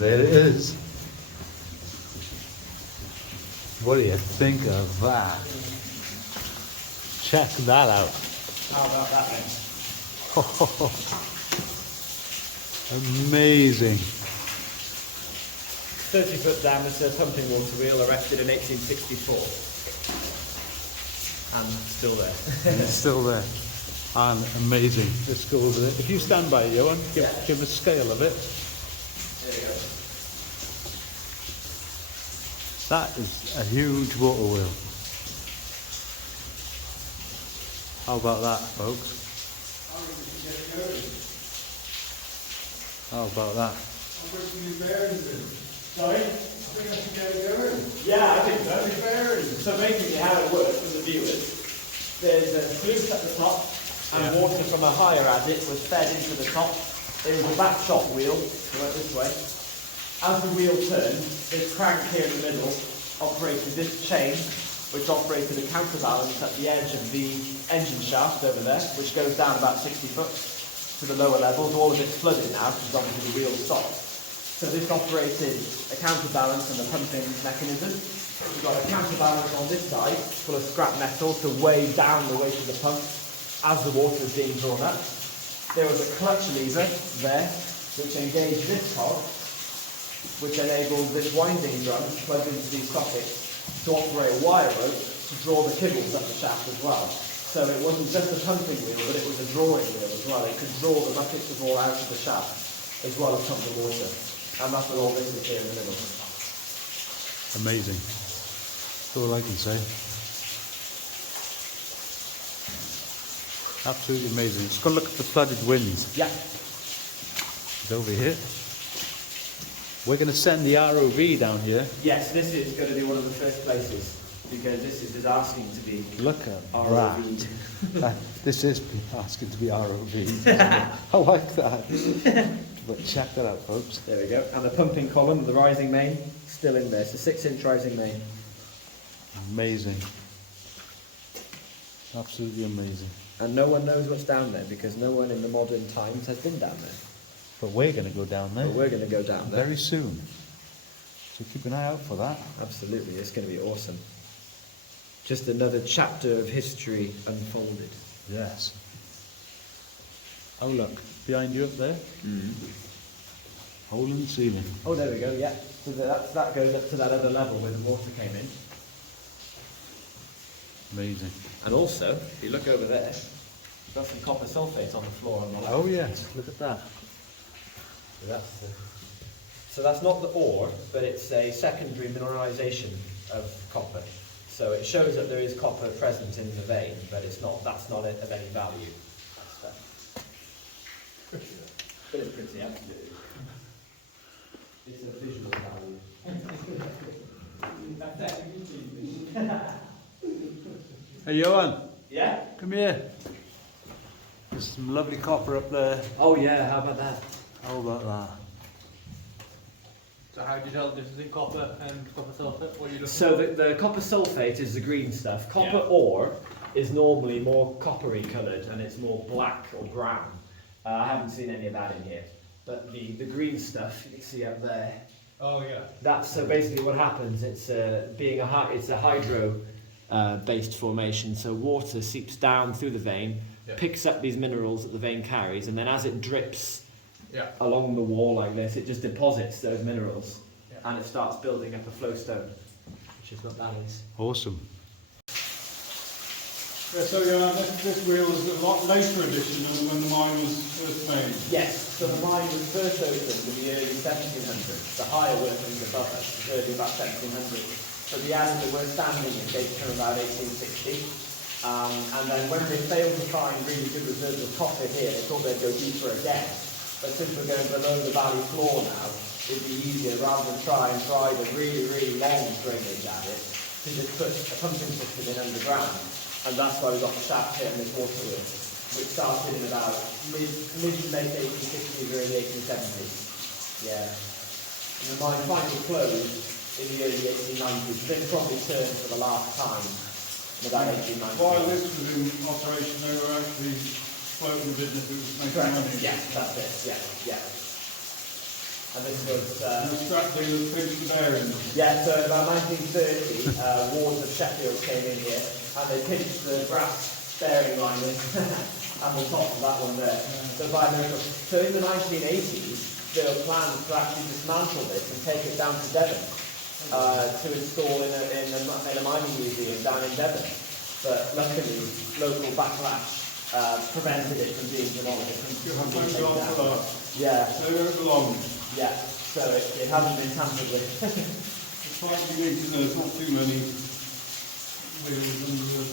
There it is. What do you think of that? Check that out. How about that then? Amazing. 30-foot diameter pumping water wheel erected in 1864. And still there. And it's still there. And amazing. Let's go over there. If you stand by it, Johan, give a scale of it. There you go. That is a huge water wheel. How about that, folks? How about that? Sorry? Yeah, I think so. So basically how it works for the viewers, there's a sluice at the top, and water from a higher adit was fed into the top. There was a back shot wheel, that went this way. As the wheel turned, this crank here in the middle operated this chain, which operated a counterbalance at the edge of the engine shaft over there, which goes down about 60 foot to the lower levels. All of it's flooded now, because obviously the wheel stopped. So this operated a counterbalance and the pumping mechanism. We've got a counterbalance on this side, full of scrap metal to weigh down the weight of the pump as the water is being drawn up. There was a clutch lever there, which engaged this cog, which enabled this winding drum plugged into these sockets to operate a wire rope to draw the kibbles up the shaft as well. So it wasn't just a pumping wheel, but it was a drawing wheel as well. It could draw the buckets of all out of the shaft, as well as pump the water. And that's what all this is here in the middle. Amazing. That's all I can say. Absolutely amazing. Let's go look at the flooded winds. Yeah. It's over here. We're going to send the ROV down here. Yes, this is going to be one of the first places, because this is asking to be Look at ROV'd. that. This is asking to be ROV. I like that. But check that out, folks. There we go. And the pumping column, the rising main, still in there. It's a 6-inch rising main. Amazing. Absolutely amazing. And no one knows what's down there, because no one in the modern times has been down there. But we're going to go down there. But we're going to go down there very soon. So keep an eye out for that. Absolutely, it's going to be awesome. Just another chapter of history unfolded. Yes. Oh look, behind you up there. Hole in the ceiling. Oh, there we go, yeah. So that goes up to that other level where the water came in. Amazing. And also, if you look over there, you've got some copper sulfate on the floor on the left. Oh yes, look at that. So that's not the ore, but it's a secondary mineralization of copper. So it shows that there is copper present in the vein, but it's not. That's not it of any value. But it's pretty, absolutely. It's a visual value. Hey Johan, Yeah? come here. There's some lovely copper up there. Oh yeah, how about that? How about that? So how do you tell the difference between copper and copper sulfate? What are you looking So for? the copper sulfate is the green stuff. Copper Yeah. ore is normally more coppery coloured and it's more black or brown. I haven't seen any of that in here. But the green stuff you can see up there, Oh yeah. that's so basically what happens. It's it's a hydro based formation. So water seeps down through the vein, Yeah. picks up these minerals that the vein carries, and then as it drips Yeah. along the wall like this, it just deposits those minerals, Yeah. and it starts building up a flowstone, which is what that is. Awesome. Yeah, so this wheel is a lot later edition than when the mine was first made. Yes, so the mine was first opened in the early 1700s. The higher workings above us was early about 1700. But the area that we're standing in dates from about 1860. And then when they failed to find really good reserves of copper here, they thought they'd go deeper again. But since we're going below the valley floor now, it'd be easier, rather than try and drive a really, really long drainage at it, to just put a pumping system in underground. And that's why we got the shaft here and this water wheel, which started in about mid to late 1860s, early 1870s. Yeah. And the mine finally closed in the early 1890s. Then probably turned for the last time in about 1890s. While this was in operation, they were actually floating business that was making Correct. money. Yeah, that's it. Yeah, yeah. And this was, And the strap dealers pinched the bearings. yeah, so about 1930, Wards of Sheffield came in here and they pinched the brass bearing liners and the top of that one there. So by miracle. So in the 1980s, there were plans to actually dismantle this and take it down to Devon to install in a mining museum down in Devon. But luckily, local backlash prevented it from being demolished. From being taken down. Yeah. So there it belongs. Yeah, so it hasn't been tampered with. It's quite unique, isn't it? There's not too many wheels under the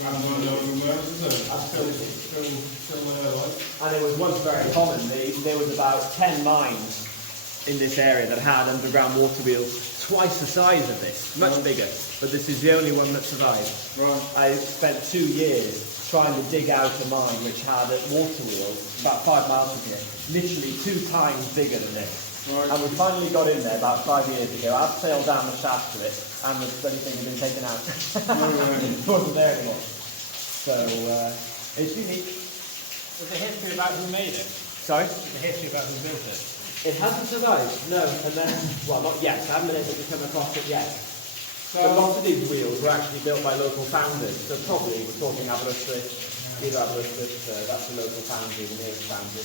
ground over Wales, is there? Absolutely. Still there, like. And it was once very common. There was about 10 mines in this area that had underground water wheels twice the size of this, much bigger. But this is the only one that survived. Right. I spent 2 years trying to dig out a mine which had water wheels about 5 miles from here, literally 2 times bigger than this. Right. And we finally got in there about 5 years ago. I've sailed down the shaft to it, and the bloody thing had been taken out. It wasn't there anymore. So it's unique. There's a history about who made it. Sorry? There's a history about who built it. It hasn't survived, no. And then, well, not yet. I haven't been able to come across it yet. But lots of these wheels were actually built by local founders. So probably we're talking Aberystwyth, either Aberystwyth, that's the local foundry, the nearest foundry.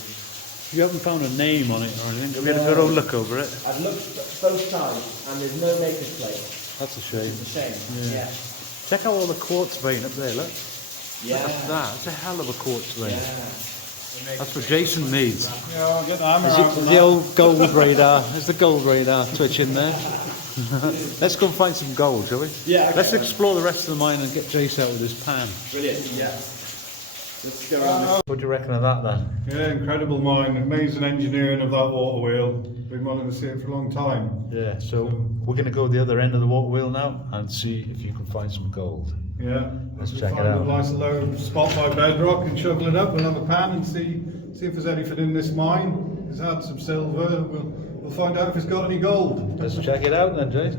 You haven't found a name on it or anything? Have you had a good old look over it? I've looked both sides, and there's no maker's plate. That's a shame. It's a shame. Yeah. Yeah. Check out all the quartz vein up there, look. Yeah. Look at that. That's a hell of a quartz vein. Yeah. That's what Jason needs. Yeah, I'll get the hammer Is out it on the that. old gold radar? There's the gold radar twitching there. Let's go and find some gold, shall we? Yeah, okay. Let's explore the rest of the mine and get Jace out with his pan. Brilliant. Yeah. Let's go around. What do you reckon of that then? Yeah, incredible mine. Amazing engineering of that water wheel. Been wanting to see it for a long time. Yeah, so we're going to go to the other end of the water wheel now and see if you can find some gold. Yeah. Let's We'll check it find out. a nice low spot by bedrock and shovel it up. We'll have a pan and see if there's anything in this mine. It's had some silver. We'll find out if it's got any gold. Let's check it out then, Jace.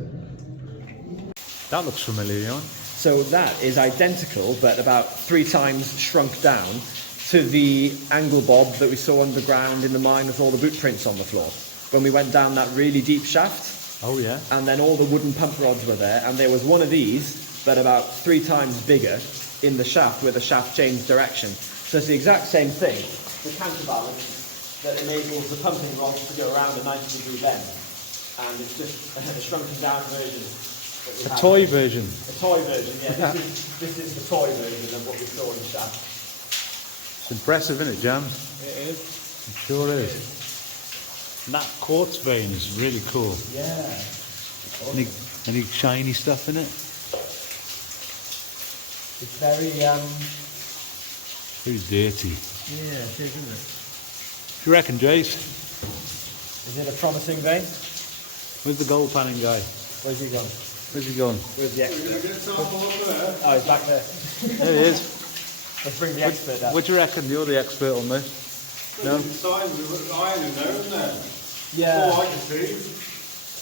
That looks familiar, Jan. So that is identical, but about 3 times shrunk down to the angle bob that we saw underground in the mine with all the boot prints on the floor. When we went down that really deep shaft, Oh yeah. and then all the wooden pump rods were there, and there was one of these, but about 3 times bigger in the shaft where the shaft changed direction. So it's the exact same thing, the counterbalance that enables the pumping rods to go around a 90-degree bend. And it's just a shrunken down version. that we A have. toy version. A toy version, yeah. This is the toy version of what we saw in the shaft. It's impressive, isn't it, Jan? It is. It sure is. And that quartz vein is really cool. Yeah. Any shiny stuff in it? It's very, Very dirty. yeah, it is, isn't it? What do you reckon, Jace? Is it a promising vein? Where's the gold panning guy? Where's he gone? Where's he gone? Where's the We're expert? going to get a sample up there. Oh, he's back there. There he is. Let's bring the expert out. What do you reckon? You're the expert on this. No? Signs of iron in there, isn't there? Yeah. Oh, I can see.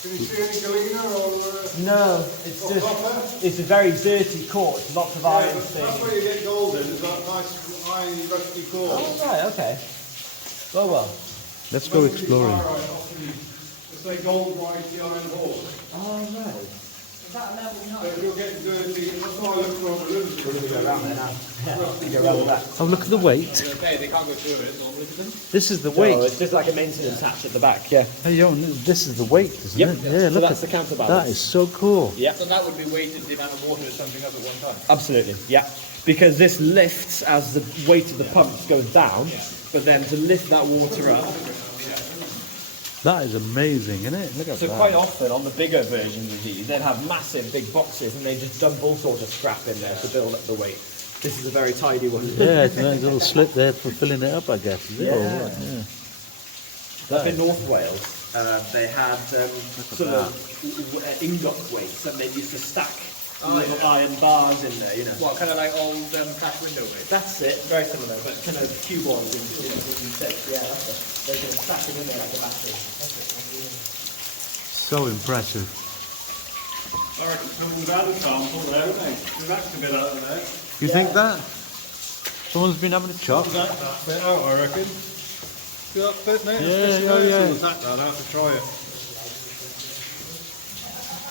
Can you see any galena or No, it's or just, copper? it's a very dirty quartz, lots of Yeah, iron that's things. where you get gold in, is that nice irony rusty quartz. Oh, right, okay. Well. Let's go exploring. It's like gold white the iron ore. Oh, right. So if you're getting dirty, that's why I look for the rivers. We're going to go around there now. Yeah, go around the back. Oh, look at the weight. Okay, they can't go through it normally, can they? This is the Oh, weight. it's just like a maintenance hatch at the back, yeah. Hey, Jon, this is the weight, isn't Yep. it? Yeah, So look that's at the counterbalance. that. Is so cool. Yeah. So that would be weighted the amount of water is pumping up at one time. Absolutely, yeah. Because this lifts as the weight of the pumps goes down, but then to lift that water up. That is amazing, isn't it? Look at So that. quite often on the bigger versions of these, they'd have massive big boxes and they just dump all sorts of scrap in there to build up the weight. This is a very tidy one. Yeah, it's a nice little slip there for filling it up, I guess. Is it? Yeah. Or what? Yeah. Up in North Wales, they had sort that. of ingot weights and they used to stack little iron bars in there, you know. What, kind of like old cash window weight? That's it, very similar, but kind of cube ones in shapes. Yeah, that's it. They can stack them in there like a battery. That's it. So impressive. I reckon someone's had a sample there, haven't they? There's actually a bit out of there. You think that? Someone's been having a chop? That bit out, I reckon. See that bit, mate? Yeah, yeah. So attack that, I have to try it.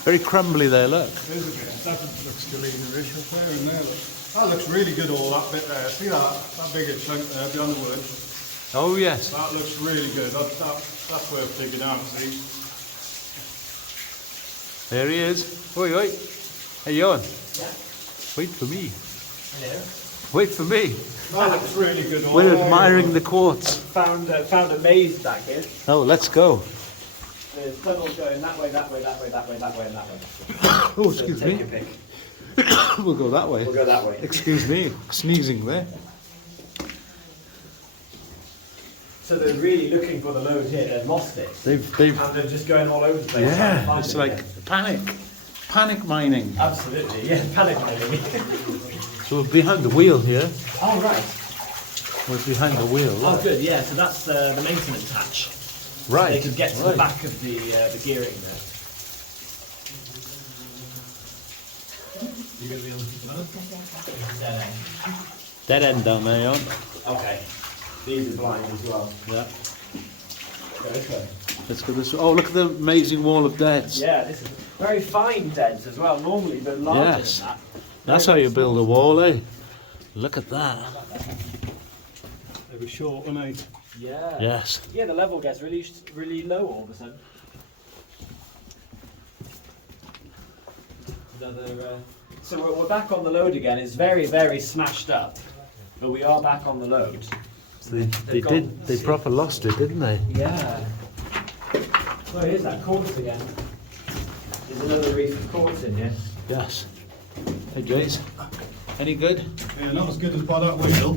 Very crumbly there, look. It is a bit. That looks delete-ish up there and there. Look. That looks really good, all that bit there. See that? That bigger chunk there behind the wood. Oh, yes. That looks really good. That's worth digging out, see? There he is. Oi, oi. Hey, Johan. Yeah. Wait for me. Hello. Wait for me. That looks really good. all We're the way. admiring the quartz. Found a maze back here. Oh, let's go. There's tunnels going that way, that way, that way, that way, that way, and that way. Oh, So excuse take me. your pick. We'll go that way. We'll go that way. Excuse me. Sneezing there. So they're really looking for the lode here. They've lost it, They've and they're just going all over the place. trying to yeah, find it's it like again. panic mining. Absolutely, yeah, panic mining. So we're behind the wheel here. Oh right. We're behind the wheel. Oh Right. good, yeah. So that's the maintenance hatch. Right. They could get to right. the back of the gearing there. You gonna be on the Dead end. Dead end down there, Jon. Okay. These are blind as well. Yeah. Okay. Let's go this way. Oh, look at the amazing wall of deads. Yeah, this is very fine deads as well. Normally they're larger Yes. than that. That's how you build a wall, eh? Look at that. They were short, weren't they? Yeah. Yes. Yeah, the level gets really low all of a sudden. So we're back on the load again. It's very smashed up, but we are back on the load. So they proper lost it, didn't they? Yeah. Well, here's that quartz again. There's another reef of quartz in here. Yes. Hey, Jace. Any good? Yeah, not as good as by that wheel.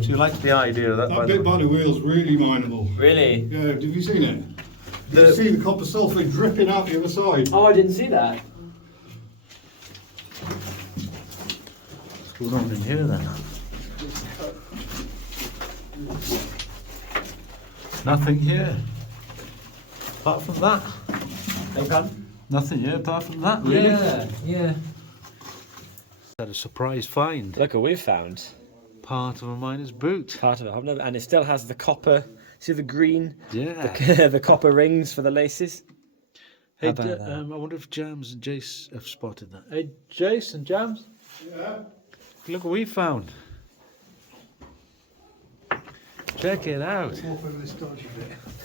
Do you like the idea of that? That bit by the wheel's really mineable. Really? Yeah, have you seen it? You can see the copper sulphate dripping out the other side. Oh, I didn't see that. What's going on in here then? Nothing here. Apart from that. They come? Nothing here apart from that, really. yeah. Had a surprise find. Look what we've found. Part of a miner's boot. Part of it, and it still has the copper. See the green? Yeah. The copper rings for the laces. Hey, How about that? I wonder if Jams and Jace have spotted that. Hey, Jace and Jams? Yeah. Look what we found. Check it out. Off of this dodgy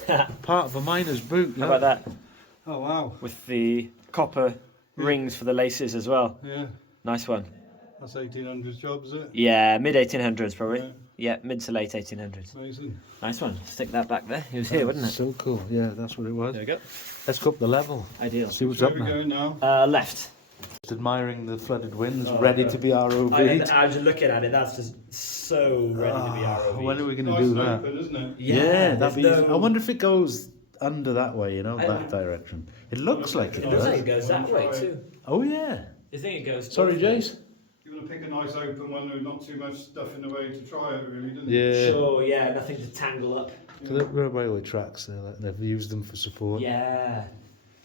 bit. Part of a miner's boot. How look. about that? Oh wow. With the copper rings for the laces as well. Yeah. Nice one. That's 1800s job, is it? Yeah, mid 1800s probably. Yeah. Yeah, mid to late 1800s. Amazing. Nice one. Stick that back there. It was here, wasn't it? So cool. Yeah, that's what it was. There we go. Let's go up the level. Ideal. See what's Where up are we now. going now? Left. Just admiring the flooded winds, Oh, ready okay. to be ROV'd. I was just looking at it. That's just so ready to be ROV. When are we going to Nice do and that? open, isn't it? Yeah, that'd be. there's no- I wonder if it goes under that way, you know, I- that direction. It looks like it It looks like it does. goes that way too. Oh yeah. I think it goes. Sorry, both ways. Jace. You want to pick a nice open one with not too much stuff in the way to try it, really, didn't Yeah. Sure, yeah, nothing to tangle up. So the railway tracks, they've used them for support. Yeah,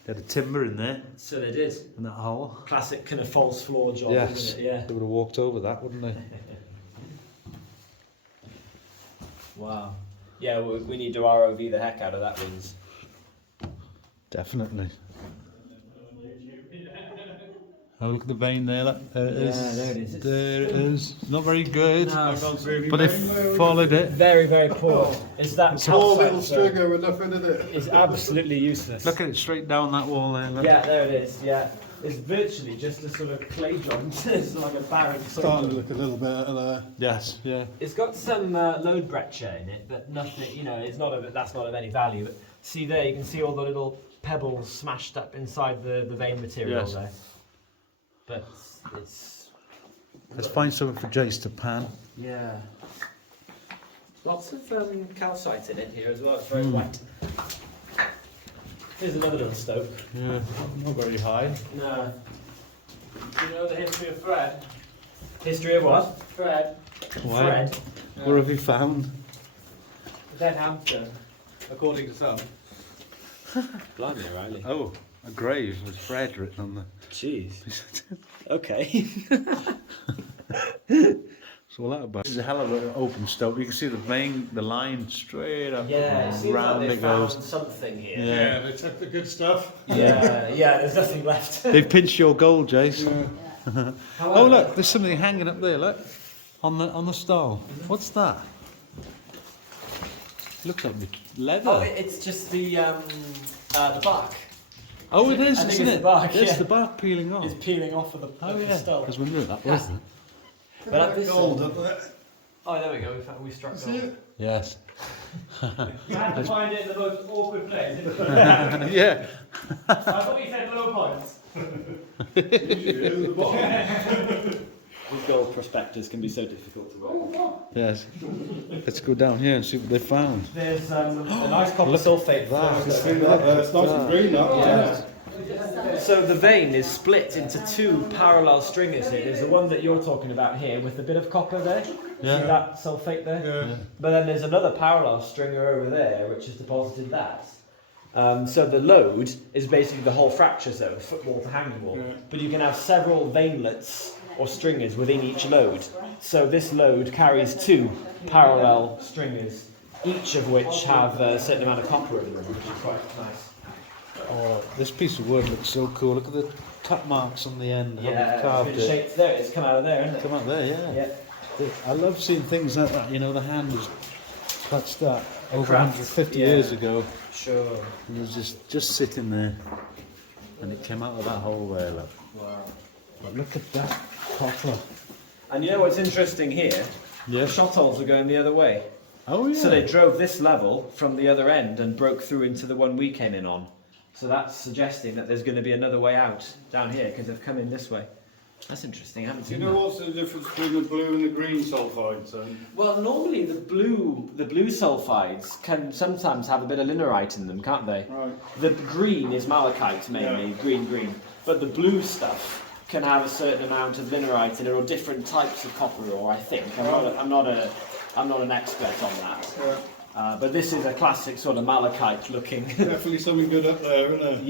They had a timber in there, so they did. in that hole. Classic kind of false floor job, Yes. isn't it? Yeah. They would have walked over that, wouldn't they? Wow. Yeah, we need to ROV the heck out of that wins. Definitely. Oh, look at the vein there. Look. There it is. Yeah, there it is. There it is. Not very good. No. Really But they followed it. Very poor. It's that Small calcite, little so stringer with nothing in it. It's absolutely useless. Look at it straight down that wall there. Look. Yeah, there it is. Yeah, it's virtually just a sort of clay joint. It's like a barren. Starting to look a little bit out of there. Yes, yeah. It's got some load breccia in it, but nothing. You know, it's not of that's not of any value. But see there, you can see all the little pebbles smashed up inside the vein material Yes. there. But it's Let's find something for Jace to pan. yeah. Lots of calcite in it here as well. It's very wet. Here's another little stope. Yeah, not very high. No. Do you know the history of Fred? History of what? Fred. Why? Fred. What have you found? Dead hamster. According to some. Blimey, Riley. Oh, a grave with Fred written on the. Jeez. Okay. What's all that about? This is a hell of an open stope. You can see the vein, the line straight up. Yeah, it seems round like they it found goes. something here. Yeah, they took the good stuff. Yeah, yeah, there's nothing left. They've pinched your gold, Jace. Yeah. However, Oh look, there's something hanging up there. Look, on the stall. What's that? Looks like leather. Oh, it's just the bark. Oh, it is, I think isn't it's it? the bark, It's yeah. the bark peeling off. It's peeling off of the, Oh of the yeah, stone. because we knew that wasn't it? But at this Gold up there. Oh, there we go. We struck See gold. it? Yes. You had to find it in the most awkward place. Didn't you? Yeah. I thought you said low points. These gold prospectors can be so difficult to roll. Yes. Let's go down here and see what they found. There's a nice copper Look sulfate. It's nice and green up. Yeah. So the vein is split into two parallel stringers here. There's the one that you're talking about here with a bit of copper there. Yeah. See that sulfate there? Yeah. But then there's another parallel stringer over there which has deposited that. So the load is basically the whole fracture zone, footwall to hanging wall. Yeah. But you can have several veinlets or stringers within each load. So this load carries two parallel stringers, each of which have a certain amount of copper in them, which is quite nice. Oh, this piece of wood looks so cool. Look at the tap marks on the end. How Yeah, they've carved it's been it. shaped there. It's come out of there, isn't it? Come out there, yeah. Yeah. I love seeing things like that. You know, the hand was touched that over craft, 150 yeah. years ago. Sure. It was just sitting there, and it came out of that hole there. Look. Wow. But look at that copper. And you know what's interesting here? Yeah. The shot holes are going the other way. Oh yeah. So they drove this level from the other end and broke through into the one we came in on. So that's suggesting that there's going to be another way out down here because they've come in this way. That's interesting. I haven't Do you seen know that. what's the difference between the blue and the green sulfides then? Well, normally the blue sulfides can sometimes have a bit of linerite in them, can't they? Right. The green is malachite mainly, green. But the blue stuff can have a certain amount of linerite in it, or different types of copper ore. I think I'm not an expert on that. Yeah. But this is a classic sort of malachite looking. Definitely something good up there, isn't there?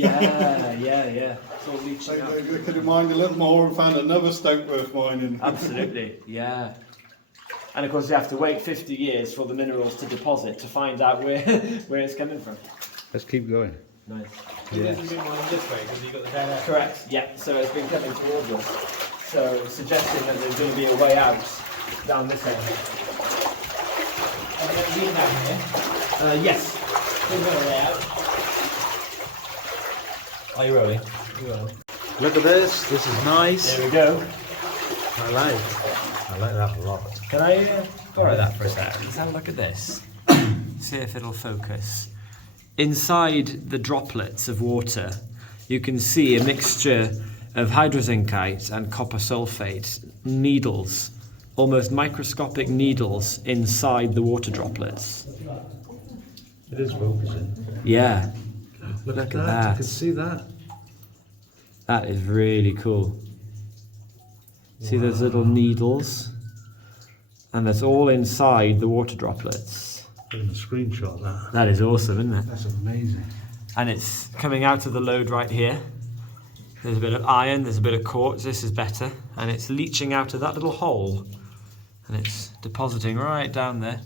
yeah. It's all leaching out. They could have mined a little more and found another stope worth mining. Absolutely, yeah. And of course, you have to wait 50 years for the minerals to deposit to find out where it's coming from. Let's keep going. Nice. Yeah. You've been mining this way because you've got the dead end. Correct. Yeah. So it's been coming towards us. So suggesting that there's going to be a way out down this end. Are we going to be down here? Yes. We're going to way out. Are you rolling? You will. Look at this. This is nice. There we go. I like that a lot. Can I borrow that for a second? Let's have a look at this. See if it'll focus. Inside the droplets of water, you can see a mixture of hydrozincite and copper sulfate needles, almost microscopic needles inside the water droplets. It is focusing. Yeah, Look Look at at that. that. You can see that. that is really cool. See those little needles? And that's all inside the water droplets. Doing a screenshot that. That is awesome, isn't it? That's amazing. And it's coming out of the lode right here. There's a bit of iron, there's a bit of quartz, this is better, and it's leaching out of that little hole, and it's depositing right down there,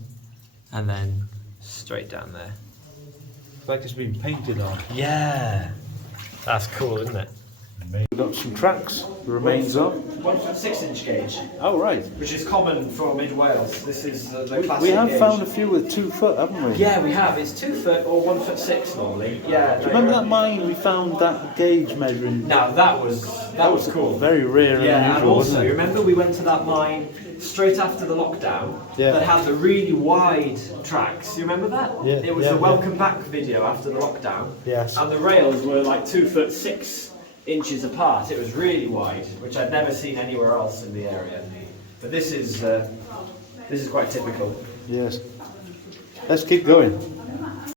and then straight down there. It's like it's been painted on. Yeah, that's cool, isn't it? We've got some tracks, the remains of. 1'6" gauge, Oh right. which is common for mid Wales. This is the classic We have gauge. found a few with 2 foot, haven't we? Yeah, we have. It's 2 foot or 1'6" normally. Yeah. Do you remember that mine we found that gauge measuring? Now that was cool. Very rare and Yeah, and unusual, also, wasn't it? remember we went to that mine straight after the lockdown Yeah. that had the really wide tracks. You remember that? Yeah, It was yeah, a welcome back video after the lockdown. Yes. And the rails were like 2'6" apart. It was really wide, which I'd never seen anywhere else in the area. But this is quite typical. Yes. Let's keep going.